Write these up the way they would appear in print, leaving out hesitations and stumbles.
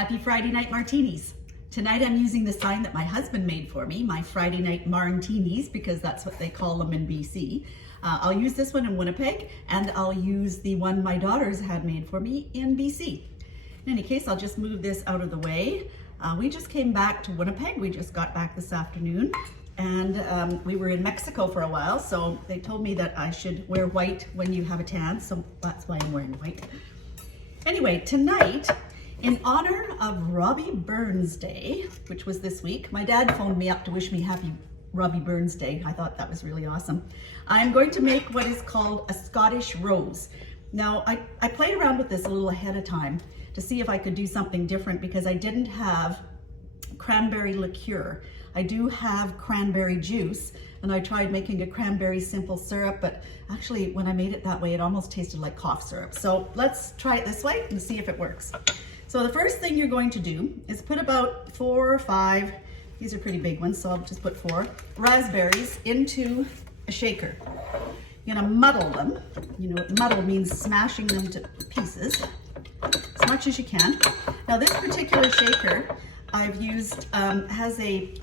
Happy Friday night martinis. Tonight I'm using the sign that my husband made for me, my Friday night martinis, because that's what they call them in BC. I'll use this one in Winnipeg, and I'll use the one my daughters had made for me in BC. In any case, I'll just move this out of the way. We just came back to Winnipeg. We just got back this afternoon, and we were in Mexico for a while, so they told me that I should wear white when you have a tan, so that's why I'm wearing white. Anyway, tonight, in honor of Robbie Burns Day, which was this week, my dad phoned me up to wish me happy Robbie Burns Day. I thought that was really awesome. I'm going to make what is called a Scottish rose. Now, I played around with this a little ahead of time to see if I could do something different because I didn't have cranberry liqueur. I do have cranberry juice, and I tried making a cranberry simple syrup, but actually when I made it that way, it almost tasted like cough syrup. So let's try it this way and see if it works. So the first thing you're going to do is put about 4 or 5, these are pretty big ones, so I'll just put 4, raspberries into a shaker. You're gonna muddle them. You know what muddle means, smashing them to pieces as much as you can. Now this particular shaker I've used has a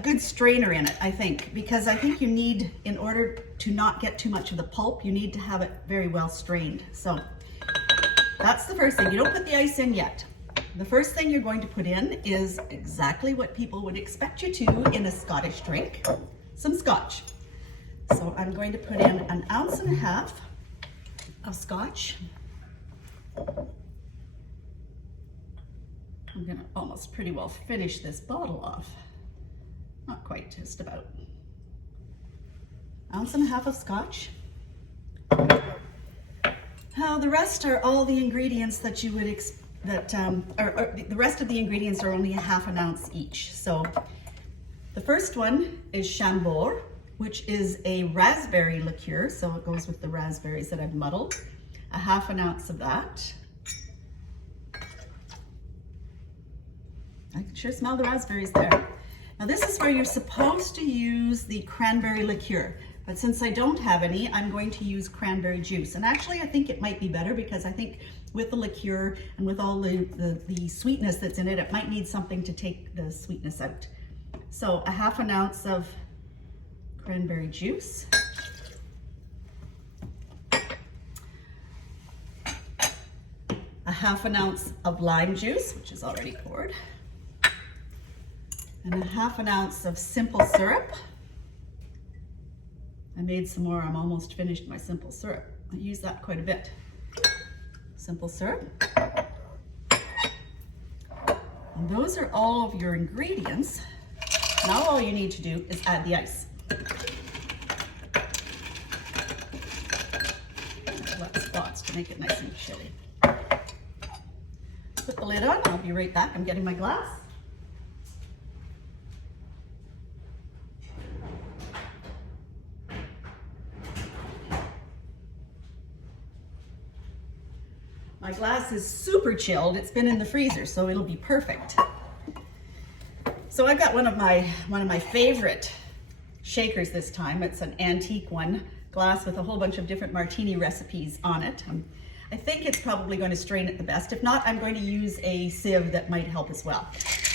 good strainer in it, I think, because I think you need, in order to not get too much of the pulp, you need to have it very well strained. So that's the first thing. You don't put the ice in yet. The first thing you're going to put in is exactly what people would expect you to in a Scottish drink, some scotch. So I'm going to put in 1.5 ounces of scotch. I'm gonna almost pretty well finish this bottle off. Not quite, just about. 1.5 ounces of scotch. Now the rest are all the ingredients that you would the rest of the ingredients are only 1/2 ounce each. So the first one is chambord, which is a raspberry liqueur. So it goes with the raspberries that I've muddled. 1/2 ounce of that. I can sure smell the raspberries there. Now this is where you're supposed to use the cranberry liqueur, but since I don't have any, I'm going to use cranberry juice. And actually I think it might be better because I think with the liqueur and with all the sweetness that's in it, it might need something to take the sweetness out. So 1/2 ounce of cranberry juice. A 1/2 ounce of lime juice, which is already poured. And 1/2 ounce of simple syrup. I made some more. I'm almost finished my simple syrup. I use that quite a bit. Simple syrup. And those are all of your ingredients. Now all you need to do is add the ice. Let spots to make it nice and chilly. Put the lid on. I'll be right back. I'm getting my glass. My glass is super chilled. It's been in the freezer, so it'll be perfect. So I've got one of my favorite shakers this time. It's an antique one, glass with a whole bunch of different martini recipes on it. I think it's probably going to strain it the best. If not, I'm going to use a sieve that might help as well.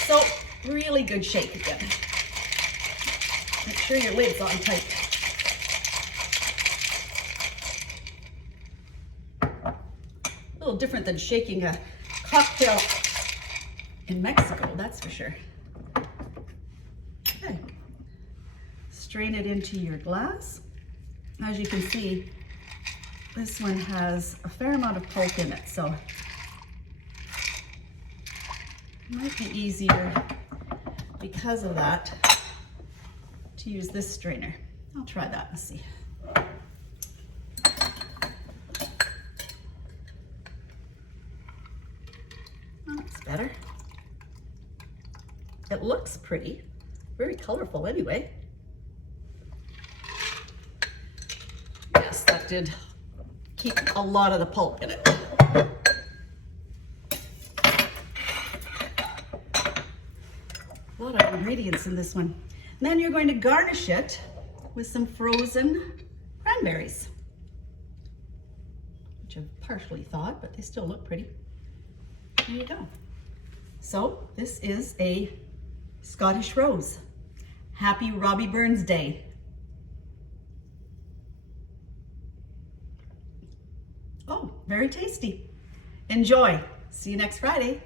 So really good shake again. Make sure your lid's on tight. A little different than shaking a cocktail in Mexico, that's for sure. Okay. Strain it into your glass. As you can see, this one has a fair amount of pulp in it, so it might be easier because of that to use this strainer. I'll try that and see. That's better. It looks pretty, very colorful anyway. Yes, that did keep a lot of the pulp in it. A lot of ingredients in this one. And then you're going to garnish it with some frozen cranberries, which I've partially thawed, but they still look pretty. There you go. So this is a Scottish rose. Happy Robbie Burns Day. Oh, very tasty. Enjoy. See you next Friday.